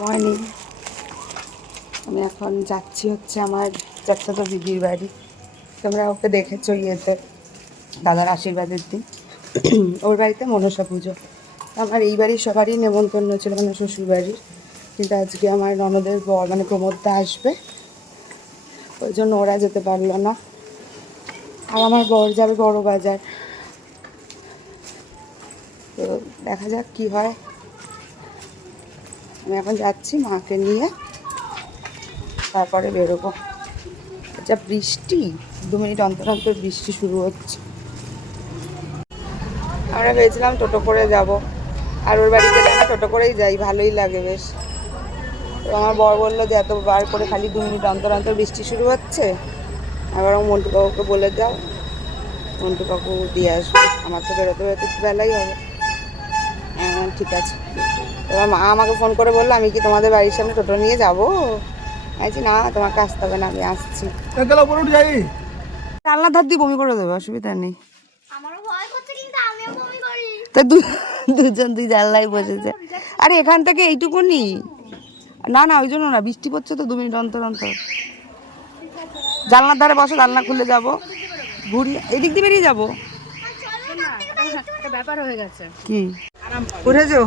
Morning. আমি এখন যাচ্ছি হচ্ছে আমার চাচাতো দিদির বাড়ি। তোমরা ওকে দেখেছো ইয়েতে, দাদার আশীর্বাদের দিন ওর বাড়িতে মনসা পুজো। আমার এই বাড়ির সবারই নেমন্তন্ন ছিল, মানে শ্বশুর বাড়ির, কিন্তু আজকে আমার ননদের বর মানে প্রমোদদা আসবে, ওই জন্য ওরা যেতে পারলো না। আর আমার বর যাবে বড় বাজার। তো দেখা যাক কি হয়। আমি এখন যাচ্ছি মাকে নিয়ে, তারপরে বেরোবো। যা বৃষ্টি, 2 মিনিট অন্তর অন্তর বৃষ্টি শুরু হচ্ছে। আমরা ভেবেছিলাম টোটো করে যাব, আর ওর বাড়ি গেলে আমরা টোটো করেই যাই, ভালোই লাগে বেশ। তো আমার বর বললো যে এতবার করে খালি 2 মিনিট অন্তর অন্তর বৃষ্টি শুরু হচ্ছে, আবার মন্টু কাকুকে বলে যাও, মন্টু কাকু দিয়ে আসবে, আমার তো বেরোতে বেরোতে বেলাই হবে। ঠিক আছে। এবার মা আমাকে ফোন করে বললো আমি কি তোমাদের বাড়ির সামনে টোটো নিয়ে যাবো? আছি না, তোমাকে আসতে হবে না, আমি আসছি। জানলার ধার দিয়ে বমি করে দেবে, অসুবিধা নেই। তা দুজন দুই জানলায় বসেছে। আরে এখান থেকে এইটুকুনি না, না ওই জন্য না, বৃষ্টি পড়ছে তো 2 মিনিট অন্তর অন্তর। জানলার ধারে বসো, জানলা খুলে যাবো, ঘুরিয়ে এদিক দিয়ে বেরিয়ে যাবো। ব্যাপার হয়ে গেছে কি উঠেছো?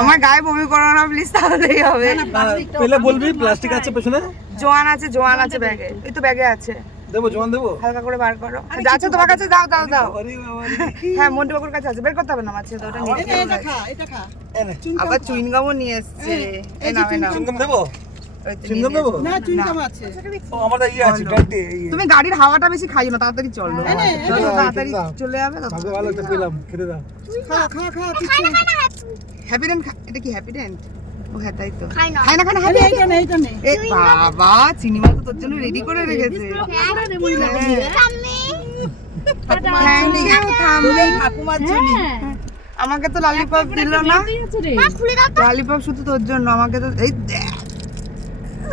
আমার গায়ে বমি করো না প্লিজ, তাহলেই হবে। পেলে বলবি প্লাস্টিক আছে পেছনে, জোয়ান আছে, জোয়ান আছে ব্যাগে, এই তো ব্যাগে আছে। দেবো জোয়ান দেবো, হালকা করে বার করো। যাচ্ছে তোমার কাছে, দাও দাও দাও। হ্যাঁ মন্টু বাবুর কাছে আছে, বের করতে হবে না মাছে, তো ওটা নিয়ে আবার চুইনগামও নিয়ে এসছে। এই নাও এই নাও, চুনগাম দেবো, ওই তো চুনগাম নিয়ে দেবো এসছে। না, চুইনগাম আছে। ও আমাদের ইয়ে আছে গাড়িতে। তুমি গাড়ির হাওয়াটা বেশি খাইও না, তাড়াতাড়ি চলো, যত তাড়াতাড়ি চলে যাবে তত ভালো একটা পেলাম, খেতে দাও। হ্যাপিডেন্ট। এটা কি হ্যাপিডেন্ট? ও হ্যাঁ তাই তো, খাই না। খাই না খাই না। এ বাবা, সিনেমা তো তোর জন্য রেডি করে রেখেছে। থ্যাংক ইউ থামবে। আমাকে তো ললিপপ দিল না, ললিপপ শুধু তোর জন্য, আমাকে তো এই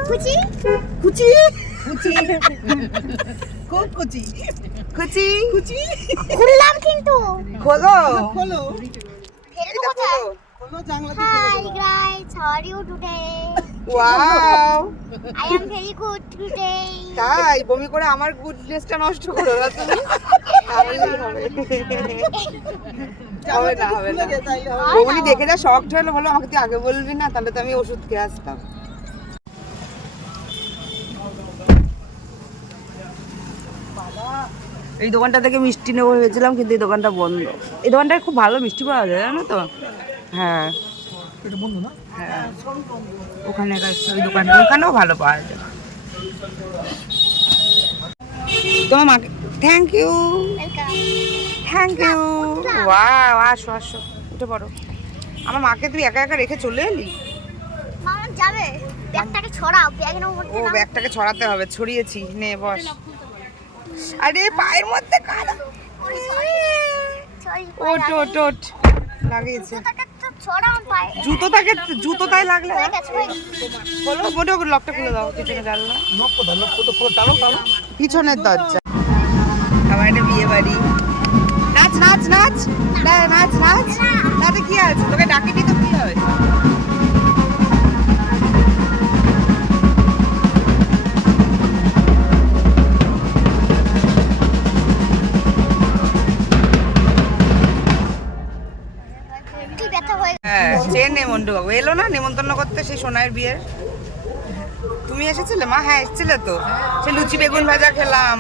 কুচি কুচি কুচি খুব কুচি কুচি কুচি খুললাম, কিন্তু খোলো খোলো, এটা খোলো। Hi guys, how are you today? Wow, I am very good today. তাই বমি করে আমার গুডনেসটা নষ্ট করো না তুমি। হবে না হবে না, বৌনি দেখে যা শকড হলো, বলো আমাকে তুই আগে বলবি না, তাহলে তো আমি ওষুধ খেয়ে আসতাম। এই দোকানটা থেকে মিষ্টি নেবো ভেবেছিলাম, কিন্তু এই দোকানটা বন্ধ। এই দোকানটায় খুব ভালো মিষ্টি পাওয়া যায় জানো তো। হ্যাঁ এটা বন্ধ না? হ্যাঁ, ওখানে ওই দোকানটা, ওখানেও ভালো পাওয়া যায়। তোমার মাকে thank you, Welcome. Thank you. Wow, আসো আসো, উঠে পড়ো। আমার মাকে তুই একা একা রেখে চলে এলি? মামা যাবে, ব্যাগটাকে ছড়াও, ব্যাগের মধ্যে ও নাও। ব্যাগটাকে ছড়াতে হবে, ছড়িয়েছি, নে বস। আরে পায়ের মধ্যে কাদা, Sorry, ওট ওট ওট লাগিয়েছে। জুতোটাকে তো ছড়াও পায়ে। জুতো তাই লাগলে। হয়ে গেছে, হয়ে গেছে। খোলো, মোটে লকটা খুলে দাও, পিছনে জানলা, নক কোথায়? নক তো খোলো, টানো টানো। পিছনের দরজা। আমার একটা বিয়ে বাড়ি। নাচ নাচ নাচ, নাচ নাচ, তাতে কি আছে, তোকে ডাকিনি তো কি হয়। কি ব্যথা হয়ে হ্যাঁ, সে নেমন্তন্ন বাবু এলো না নেমন্তন্ন করতে, সেই সোনাইয়ের বিয়ের। তুমি এসেছিলে মা? হ্যাঁ এসেছিলে তো, সে লুচি বেগুন ভাজা খেলাম।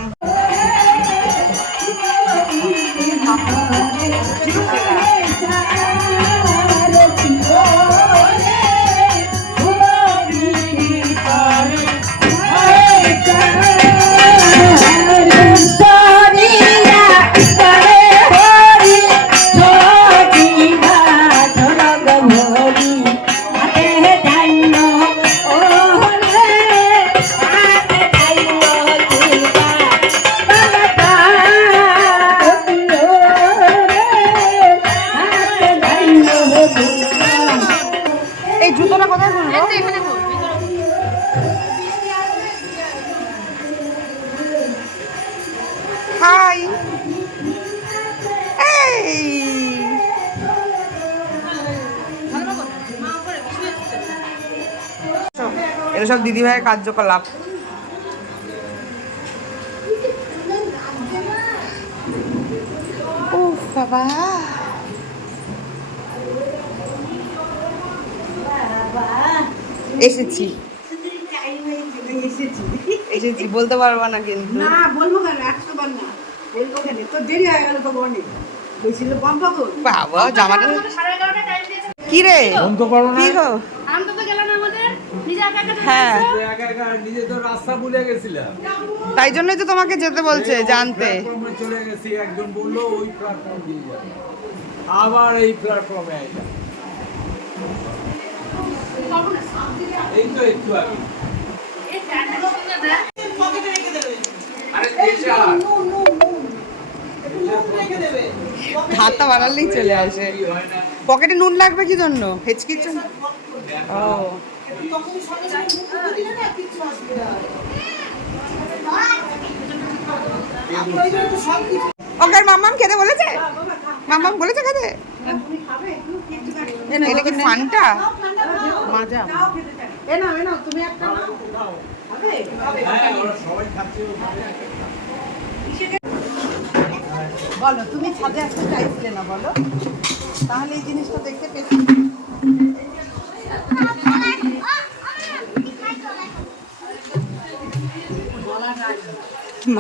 এই জুতোটা কোথায় খুলবো? হাই, এই এগুলো সব দিদিভাইয়ের কার্যকলাপ। উফ বাবা, এসেছি এসেছি বলতে পারবো না কিন্তু। না বলবো কেন, 100 বার না বলবো কেন, তো দেরি হয়ে গেল তো বনি বলছিল বাম্পা গো বাবা জামাটা কি রে বন্ধ করো না। কি গো? আমরা তো গেলাম আমাদের নিজে একা একা হ্যাঁ একা একা নিজে তো রাস্তা ভুলে গেছিলাম, তাই জন্যই তো তোমাকে যেতে বলছে জানতে। প্ল্যাটফর্মে চলে গেছি, একজন বললো ওই প্ল্যাটফর্ম দিয়ে যাবে, আবার এই প্ল্যাটফর্মে আইলাম, এই তো একটু আগে। আরে দেশা হাতটা বাড়ালেই চলে আসে। পকেটে নুন লাগবে কি জন্য? হেঁচকির জন্য? ও ওকে মাম্মাম খেতে বলেছে? মাম্মাম বলেছে খেতে? এটা কি ফান্টা? মাজা এ নাও তুমি একটা নাও খাবে হ্যাঁ ওরা সবাই খাচ্ছে। বলো তুমি ছাদে আসতে চাইছিলে না, বলো তাহলে এই জিনিসটা দেখতে পেতে।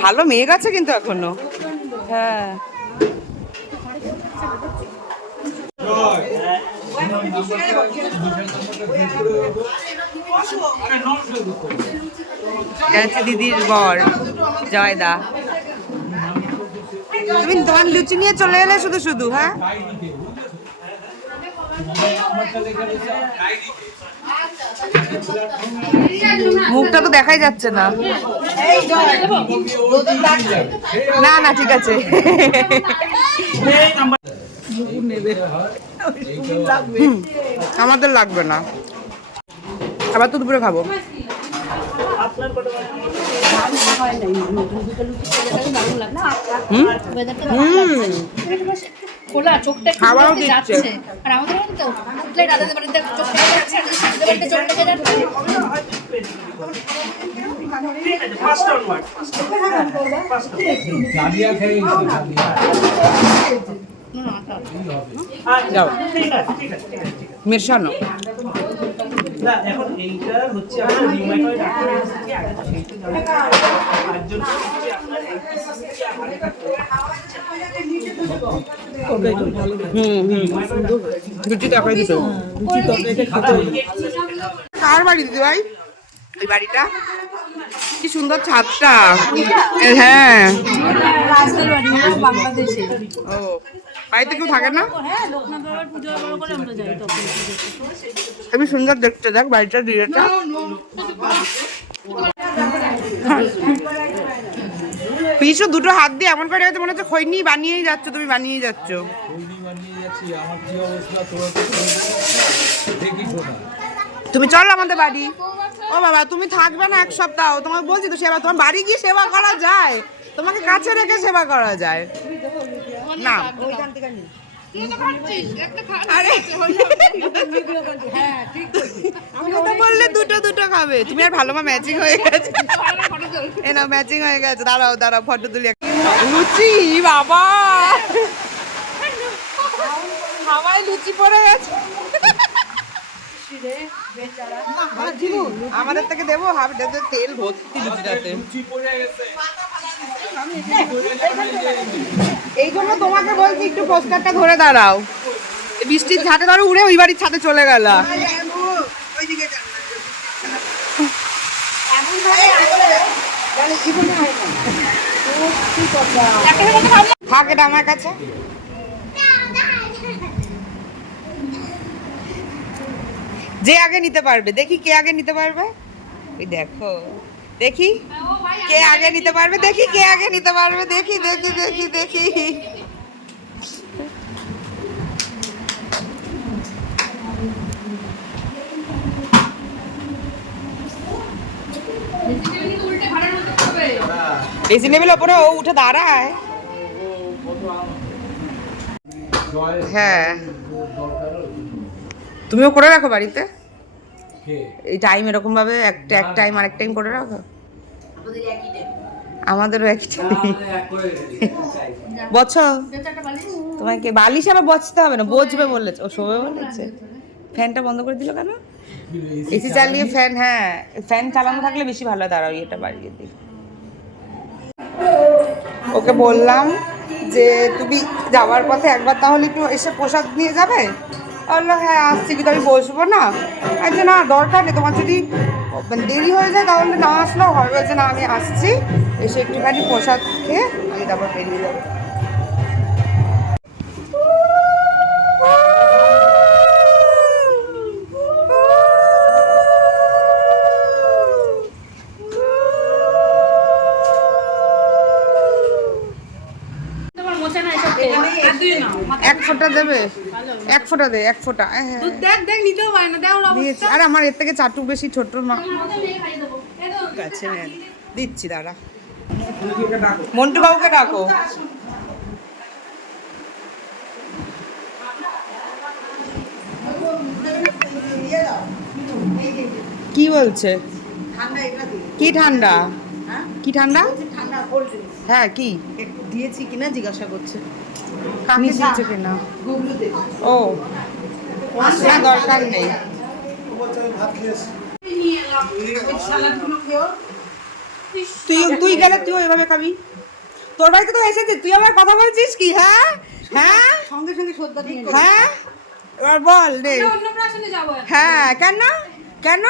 ভালো মেঘ আছে কিন্তু এখনো। হ্যাঁ দিদির বর জয়দা, তুমি তোমার লুচি নিয়ে চলে এলে শুধু শুধু। হ্যাঁ মুখটা তো দেখাই যাচ্ছে না। না না ঠিক আছে। আমাদের লাগবে না, আবার তো দুপুরে খাবো। খোলা চোখটা একটু খাবারও উঠে দিচ্ছে। যাচ্ছে। আর আমাদের তো উঠলে রাতে বাড়িতে চোখটা যাচ্ছে, আর সামনে বাড়িতে চোখ লেগে যাচ্ছে। ডালিয়া খেয়েছি, যাও মেশানো। না এখন এইটা হচ্ছে আপনার রিউমাটয়েড আর্থ্রাইটিস থেকে আগে থেকে তার জন্য হচ্ছে আপনার এমপিসিসি লুচি তরকারি দিত। কার বাড়ি দিদি ভাই? ওই বাড়িটা কি সুন্দর ছাদটা। হ্যাঁ বাংলাদেশে ও বাড়িতে কেউ থাকে না? হ্যাঁ লোকনাথ বাবার পুজো করে আমরা যাই তখন। খুবই সুন্দর দেখতে, দেখ বাড়িটা দিয়েটা। পিছু দুটো হাত দিয়ে এমন করে মনে হচ্ছে খৈনি বানিয়েই যাচ্ছ, তুমি বানিয়েই যাচ্ছ। তৈরি বানিয়ে যাচ্ছি, আমার কি অবস্থা তোরা তো দেখি শোনা। তুমি চলো আমাদের বাড়ি। ও বাবা তুমি থাকবে না 1 সপ্তাহ, তোমাকে বলছি তো সেবা, তোমার বাড়ি গিয়ে সেবা করা যায়, তোমাকে কাছে রেখে সেবা করা যায় না। আরে আমি তো বললে দুটো দুটো খাবে, তুমি আর ভালো মা ম্যাচিং হয়ে গেছে। এ না ম্যাচিং হয়ে গেছে, দাঁড়াও দাঁড়াও ফটো তুলি। লুচি বাবা, হাওয়ায় লুচি পড়ে গেছে। আমাদের থেকে দেবো হাফ তেল ভর্তি লুচিটাতে। এই জন্য তোমাকে বলছি একটু পোস্টারটা ধরে দাঁড়াও, বৃষ্টির ছাদে ধরো উড়ে ওই বাড়ির ছাদে চলে গেল। থাক এটা আমার কাছে। যে আগে নিতে পারবে, দেখি কে আগে নিতে পারবে। ওই দেখো দেখি কে আগে নিতে পারবে, দেখি কে আগে নিতে পারবে, দেখি দেখি দেখি দেখি। রিজনেবল ওপরে ও উঠে দাঁড়ায়। হ্যাঁ তুমিও করে রাখো বাড়িতে। এই টাইম এরকম ভাবে একটা এক টাইম আরেক টাইম করে রাখো। আমাদেরও একই টাইম। বছো তোমাকে বালিশ আবার বসতে হবে না, বসবে বলেছে, ও শোবে বলেছে। ফ্যানটা বন্ধ করে দিল কেন? এসি চালিয়ে ফ্যান, হ্যাঁ ফ্যান চালানো থাকলে বেশি ভালো হয়। দাঁড়াও এটা বাড়িয়ে দিই। ওকে বললাম যে তুমি যাওয়ার পথে একবার তাহলে একটু এসে প্রসাদ নিয়ে যাবে। বললো হ্যাঁ আসছি, কিন্তু আমি বসবো না। আচ্ছা না দরকার নেই, তোমার যদি দেরি হয়ে যায় তাহলে না আসলেও হবে। বলছে না আমি আসছি, এসে একটুখানি প্রসাদ খেয়ে আমি তারপর বেরিয়ে যাবো। তোমার মোচা না এসব এক ফোঁটা দেবে, এক ফোঁটা দে, এক ফোঁটা। দেখ দেখ নিতেও পারে না, দেখ ওর দিয়েছি। আর আমার এর থেকে চাটুক বেশি ছোট মা খাইয়ে দেবো। কাছে দিচ্ছি, দাঁড়া। মন্টু বাবুকে ডাকো। কি বলছে? ঠান্ডা এটা দিই। কি ঠান্ডা? হ্যাঁ কি ঠান্ডা? ঠান্ডা কোল্ড ড্রিঙ্কস হ্যাঁ কি একটু দিয়েছি কিনা জিজ্ঞাসা করছে। কাকে দিচ্ছে কিনা? গুগলুতে ও না দরকার নেই। সালাদগুলো খেও। তুই গেলে তুই ওইভাবে খাবি। তোর বাড়িতে তো এসেছিস, তুই আবার কথা বলছিস কি? হ্যাঁ হ্যাঁ সঙ্গে সঙ্গে সর্দার নিয়ে হ্যাঁ এবার বল রে। অন্নপ্রাশনে যাবো। হ্যাঁ কেন কেন?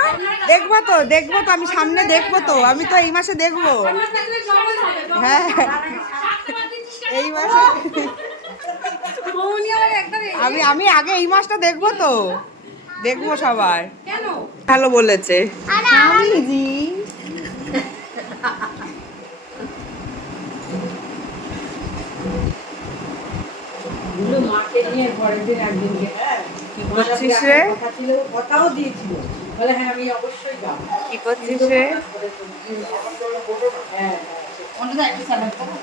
দেখবো তো দেখবো তো, আমি সামনে দেখবো তো, আমি তো এই মাসে দেখবো। অন্নপ্রাশনে জবল হবে। হ্যাঁ এই মাসে বৌনি আমার একদম আমি আগে এই মাসটা দেখবো তো, দেখবো সবার। কেন? ভালো বলেছে। কি করছিস রে? কথাও দিয়েছিল, বলে হ্যাঁ আমি অবশ্যই যাবো। কি করছিস রে? অন্যটা একটু সালাদ করো।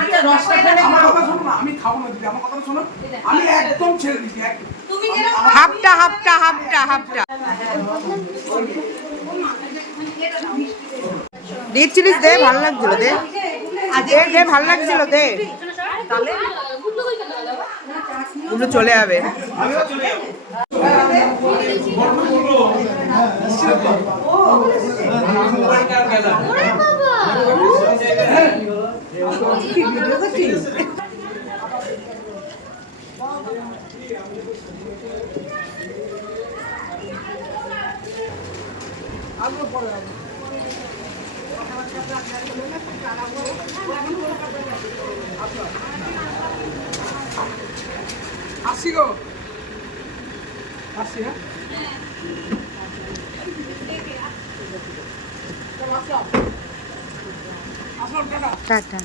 আচ্ছা রসটা ফেলে আমার কথা শোনো না, আমি খাবো না দিদি, আমার কথা শোনো। আমি একদম ছেড়ে দিচ্ছি, একদম। হাফটা হাফটা হাফটা হাফটা দিচ্ছিলিস, দে ভালো লাগছিল, দে দে দে ভালো লাগছিল, দে ওগুলো চলে যাবে। আসছি গো, আসছি। হ্যাঁ টাটা।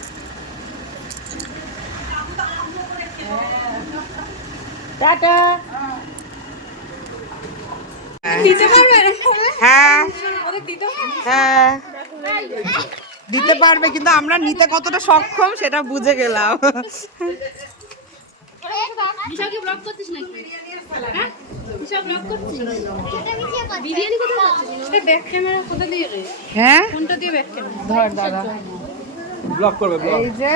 টাটা। দিতে পারবে? হ্যাঁ ওদের দিতে হবে? হ্যাঁ দিতে পারবে, কিন্তু আমরা নিতে কতটা সক্ষম সেটা বুঝে গেলাম। দিশা কি ব্লগ করছিস নাকি? হ্যাঁ? দিশা ব্লগ করছিস? বিরিয়ানি কোথায় করছিস? এই ব্যাক ক্যামেরা কোথা দিয়ে রে? হ্যাঁ কোনটা দিয়ে ব্যাক ক্যামেরা? ধর দাদা, ব্লক করবে, ব্লক। এই যে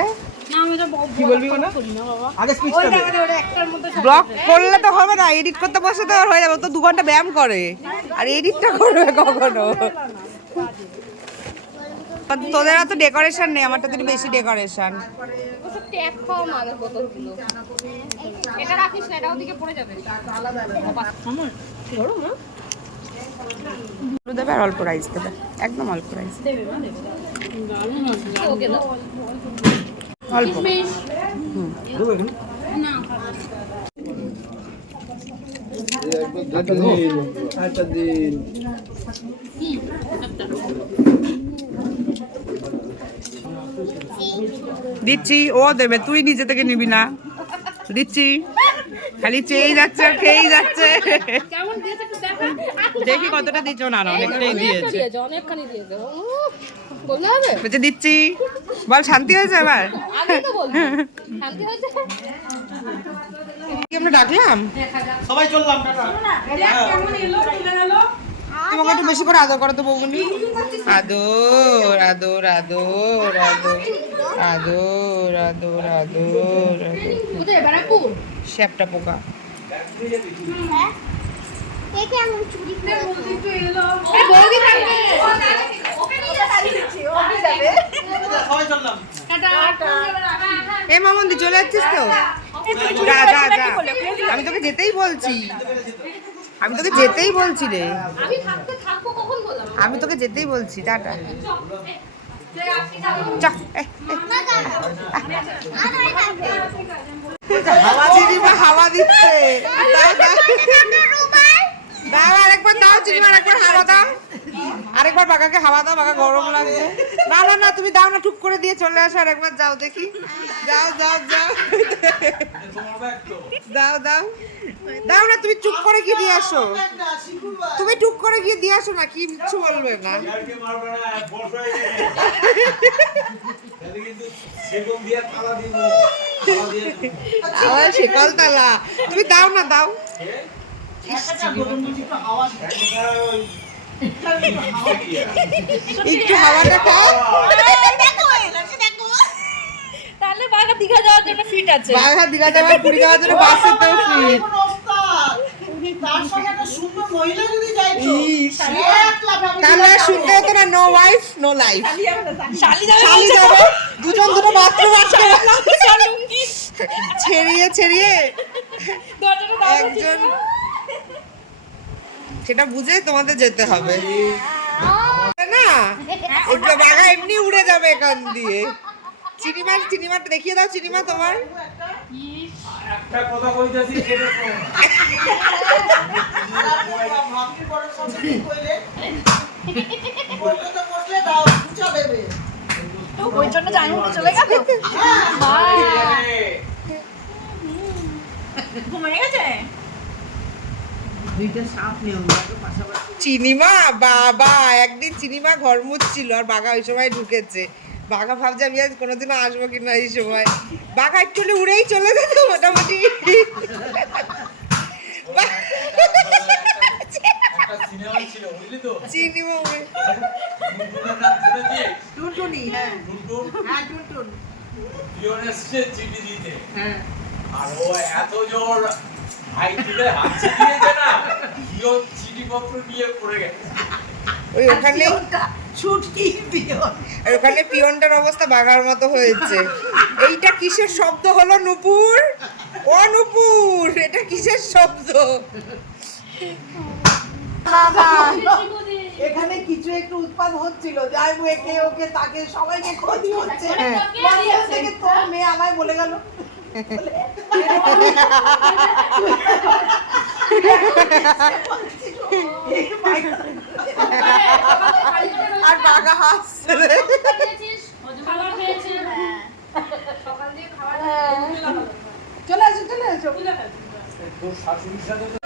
না আমি এটা কি বলবি না? করি না বাবা। আগে স্পিচটা দে। ওটা একটার মধ্যে ব্লগ করলে তো হবে না, এডিট করতে বসে তো আর হয়ে যাবে। ও তো 2 ঘন্টা ব্যায়াম করে, আর এডিটটা করবে কখনো? তোদের এত ডেকোরেশন নেই, আমারটা তো বেশি ডেকোরেশন। ওসব ট্যাগ খাওয়া মালের বোতলগুলো। এটা রাখিস না, এটা ওদিকে পড়ে যাবে। আমার ধরো না। দেবে আর অল্প রাইস দেবে, একদম অল্প রাইস দেবে না দেবে। ওকে দাও। অল্প। কিশমিশ। না। দিচ্ছি, ও দেবে, তুই নিজে থেকে নিবি না। দিচ্ছি, খালি চেয়েই যাচ্ছে আর খেয়েই যাচ্ছে। কেমন দিয়েছে একটু দেখা। দেখি কতটা দিচ্ছ। না না অনেকটাই দিয়েছে। অনেকখানি দিয়েছে। বলতে হবে? বলছে দিচ্ছি, বল শান্তি হয়েছে এবার। আগে তো বলবি। শান্তি হয়েছে? আমরা ডাকলাম সবাই চললাম টাটা তোমাকে একটু বেশি করে আদর করো তো বৌমনি। আদর আদর আদর আদর আদর আদর আদর কোথায় ব্যারাকপুর? শ্যাপটা পোকা। হ্যাঁ কে কেমন চুরি করে বৌদি থাকবে। সবাই চললাম এ মামন্দি চলে যাচ্ছিস তো? যা যা যা, আমি তোকে যেতেই বলছি, আমি তোকে যেতেই বলছি রে, আমি থাকতে থাকবো কখন বললাম? আমি তোকে যেতেই বলছি। টাটা চা। হাওয়া চিনিমা হাওয়া দিচ্ছে। দাও দাও দাও, আরেকবার দাও চিনিমা, আরেকবার হাওয়া দাও, আরেকবার বাগাকে হাওয়া দাও, বাগা গরম লাগছে। না না না তুমি দাও না, টুক করে দিয়ে চলে আসো, আরেকবার যাও দেখি, যাও যাও যাও দাও দাও দাও না, তুমি চুপ করে গিয়ে দিয়ে আসো, তুমি টুক করে গিয়ে দিয়ে আসো না, কি কিচ্ছু বলবে না। আবার শিকল তালা, তুমি দাও না দাও, একটু হাওয়াটা খাও। তাহলে বাঘা দীঘা যাওয়ার জন্য ফিট আছে। বাঘা দীঘা যাওয়ার, পুরী যাওয়ার জন্য বাসে তো ফিট। তার সঙ্গে একটা সুন্দর মহিলা যদি যায় তো তাহলে আর শুনতে হতো না, নো ওয়াইফ নো লাইফ। শালি যাবে, শালি যাবে, দুজন দুটো বাথরুম আছে, ছেড়িয়ে ছেড়িয়ে একজন, সেটা বুঝে তোমাদের যেতে হবে না। একটু বাঘা এমনি উড়ে যাবে এখান দিয়ে। চিনিমা, চিনিমাটা দেখিয়ে দাও, চিনিমা তোমার। একটা কথা কইতাছি সেটা শোন। ভাবতে বড় সব ঠিক কইলে বলতে তো বসলে দাও বুঝা দেবে তো ওই জন্য জানি চলে গেল। ঘুমিয়ে গেছে। দুইটা সাপ নিয়ে পাশাপাশি চিনিমা বাবা, একদিন চিনিমা ঘর মুছছিল আর বাঘা ওই সময় ঢুকেছে। বাঘা ভাবছে আমি আজ কোনোদিনও আসবো কিনা এই সময়। বাঘা একটু হলে উড়েই চলে যেত মোটামুটি। একটা সিনেমা ছিল বুঝলি তো? চিনিমা উড়ে, টুনটুনের নাম শুনেছিস? টুনটুনি হ্যাঁ টুনটুন হ্যাঁ টুনটুন পিয়ন এসছে চিঠি দিতে, হ্যাঁ আর ও এত জোর ভাই তুলে হাত দিয়েছে না, পিয়ন চিঠিপত্র নিয়ে পড়ে গেছে। ওই ওখানে ছুটকি পিয়ন আর ওখানে পিয়নটার অবস্থা বাঘার মতো হয়েছে। এইটা কিসের শব্দ হলো নুপুর? ও নুপুর, এটা কিসের শব্দ? এখানে কিছু একটু উৎপাদ হচ্ছিল, যাই হোক একে ওকে তাকে সবাইকে খোঁজ করছে। হ্যাঁ। মন্দির থেকে তোর মেয়ে আমায় বলে গেল আর বাঘা হাসছে। চলে আসো চলে আসো তোর শাশুড়ির সাথে তো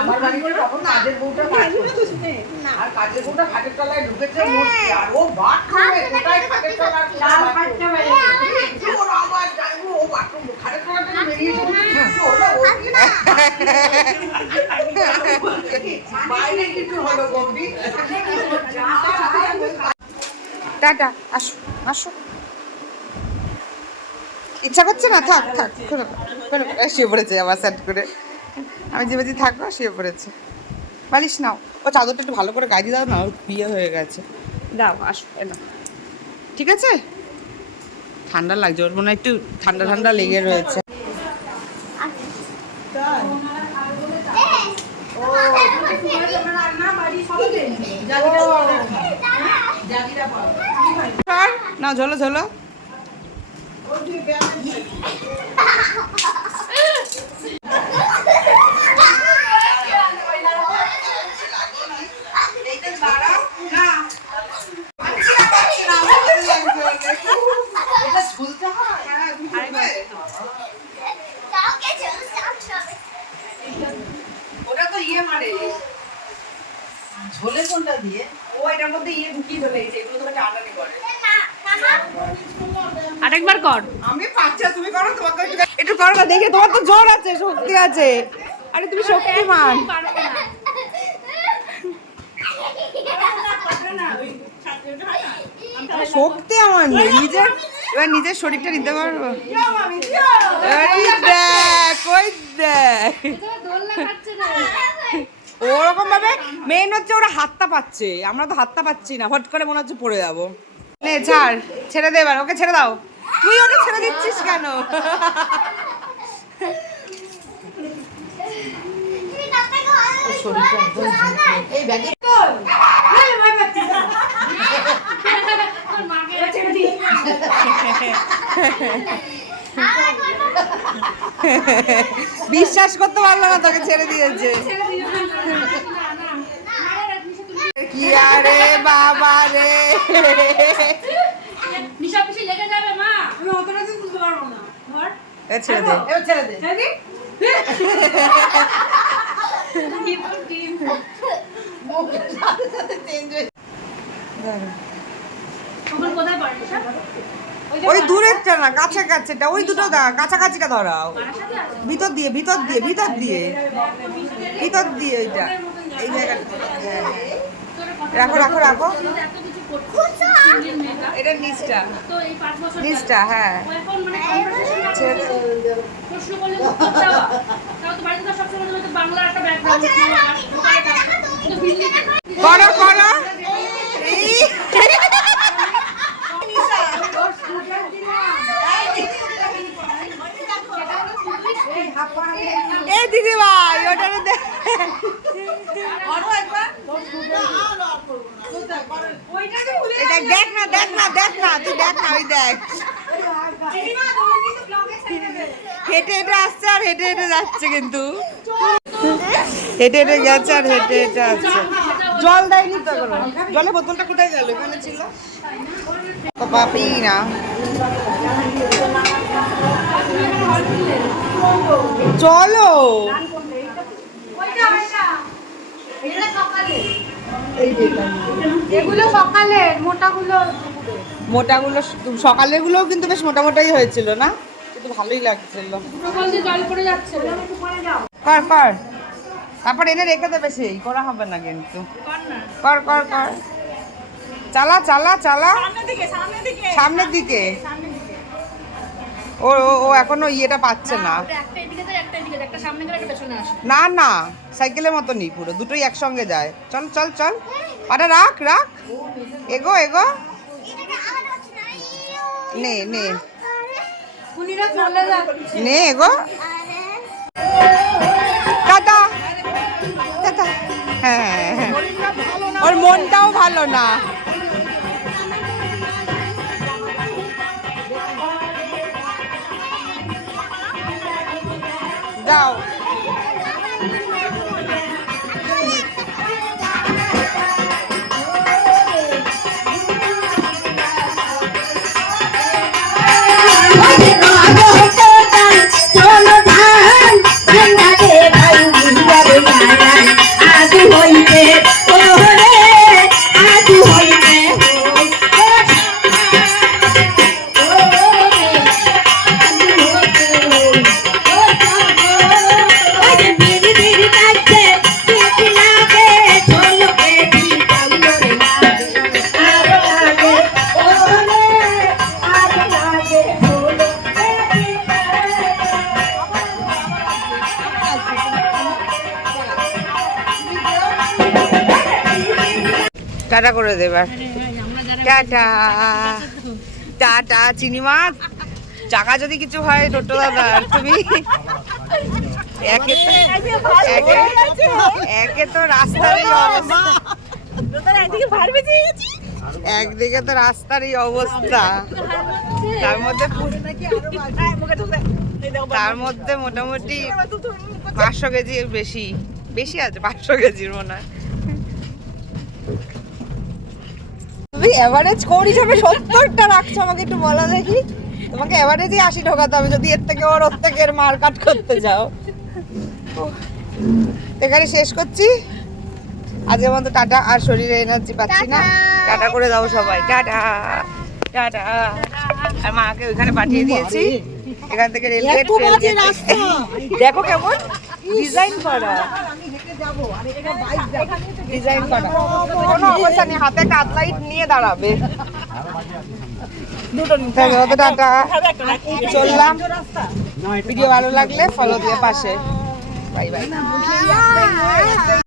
আমার বাড়ি করে তখন কাজের বউটা কাজ করছে আর কাজের বউটা খাটের তলায় ঢুকেছে মুশকিল আর ও বাথরুমে কোথায় খাটের তলায় ওর আবার যাই ও বাথরুম খাটের তলা থেকে বেরিয়ে এসে হলো ও কি না বাইরে কিছু হলো বৌদি টাটা, আসো আসো। ইচ্ছা করছে না, থাক থাক, শুয়ে পড়েছে আবার স্যাট করে। আমি যে বাজি থাকবো, শুয়ে পড়েছে। বালিশ নাও, ও চাদরটা একটু ভালো করে গায়ে দিয়ে দাও না, ওর বিয়ে হয়ে গেছে। দাও আসো, এলো ঠিক আছে। ঠান্ডা লাগছে ওর, মনে হয় একটু ঠান্ডা ঠান্ডা লেগে রয়েছে। না ঝোলো ঝোলো, ওটা তো ইয়ে মারে ঝোলে কোনটা দিয়ে ও এটার মধ্যে ইয়ে ঢুকিয়ে চলে গেছে, এগুলো তোমাকে আটানি করে। আরেকবার কর। আমি পাচ্ছি, তুমি করো, তোমাকে একটু করো না, দেখে তোমার তো জোর আছে, শক্তি আছে। আরে তুমি শক্তিমান। শক্তি আমার নেই, নিজের এবার নিজের শরীরটা নিতে পারবো। এই দেখ, ওই দেখ, ওরকম ভাবে মেন হচ্ছে ওরা হাতটা পাচ্ছে, আমরা তো হাতটা পাচ্ছি না, হট করে মনে হচ্ছে পড়ে যাবো। নে ছাড়, ছেড়ে দে এবার, ওকে ছেড়ে দাও। তুই ওকে ছেড়ে দিচ্ছিস কেন? বিশ্বাস করতে পারলো না তোকে ছেড়ে দিয়েছে। কি আরে বাবা রে, ছেড়ে দে, ছেড়ে দে। ওই দূরেরটা না, কাছে কাছেটা, ওই দুটো কাছাকাছিটা ধরাও। ভিতর দিয়ে, ভিতর দিয়ে, ভিতর দিয়ে, ভিতর দিয়ে ওইটা, এই জায়গাটা। রাখো রাখো রাখো, এটা নিচটা, নিচটা, হ্যাঁ। করো করো, এই দিদি ভাই ওটা দেখ না, দেখ না, দেখ না, তুই দেখ না, ওই দেখ হেঁটে হেঁটে আসছে আর হেঁটে হেঁটে যাচ্ছে, কিন্তু হেঁটে হেঁটে গেছে আর হেঁটে হেঁটে আসছে। জল দেয়নি তো এখনো, জলের বোতলটা কোথায় গেল? এখানে ছিল তো, পাপি না। চলো এগুলো সকালে, মোটাগুলো মোটাগুলো, সকালের গুলো কিন্তু বেশ মোটামোটাই হয়েছিল না, কিন্তু ভালোই লাগছিল। জল পড়ে যাচ্ছে। কর কর, তারপর এনে রেখে দেবে, সেই করা হবে না কিন্তু। কর কর কর, চালা চালা চালা, সামনের দিকে। ও ও এখনো ইয়েটা পাচ্ছে না। না না, সাইকেলের মতো নেই, পুরো দুটোই একসঙ্গে যায়। চল চল চল, পাটা রাখ রাখ, এগো এগো, নে নে নে, এগো, টাটা টাটা। হ্যাঁ, ওর মনটাও ভালো না। যাও, টাটা করে দেবার, টাটা টাটা। চিনি মাছ, চাকা যদি কিছু হয় টোটো দাদার, তুমি একে তো রাস্তারই অবস্থা, একদিকে তো রাস্তারই অবস্থা, তার মধ্যে মোটামুটি 500 কেজি বেশি বেশি আছে, 500 কেজির মনে হয়। তুমি এভারেজ কোড হিসাবে 70টা রাখছো, আমাকে একটু বলা দেখি। তোমাকে এভারেজই 80 ঢোকাতে হবে যদি এর থেকে ওর থেকে মার কাট করতে যাও। এখানে শেষ করছি আজকের মতো, টাটা। আর শরীরে এনার্জি পাচ্ছি না, টাটা করে দাও সবাই, টাটা টাটা। আর মাকে ওইখানে পাঠিয়ে দিয়েছি, এখান থেকে রেলগেট দেখো কেমন ডিজাইন করা ডিজাইন করা কোনো অবস্থা নেই হাতে কাটলাইট নিয়ে দাঁড়াবে টাটা চললাম ভিডিও ভালো লাগলে ফলো দিয়ে পাশে বাই বাই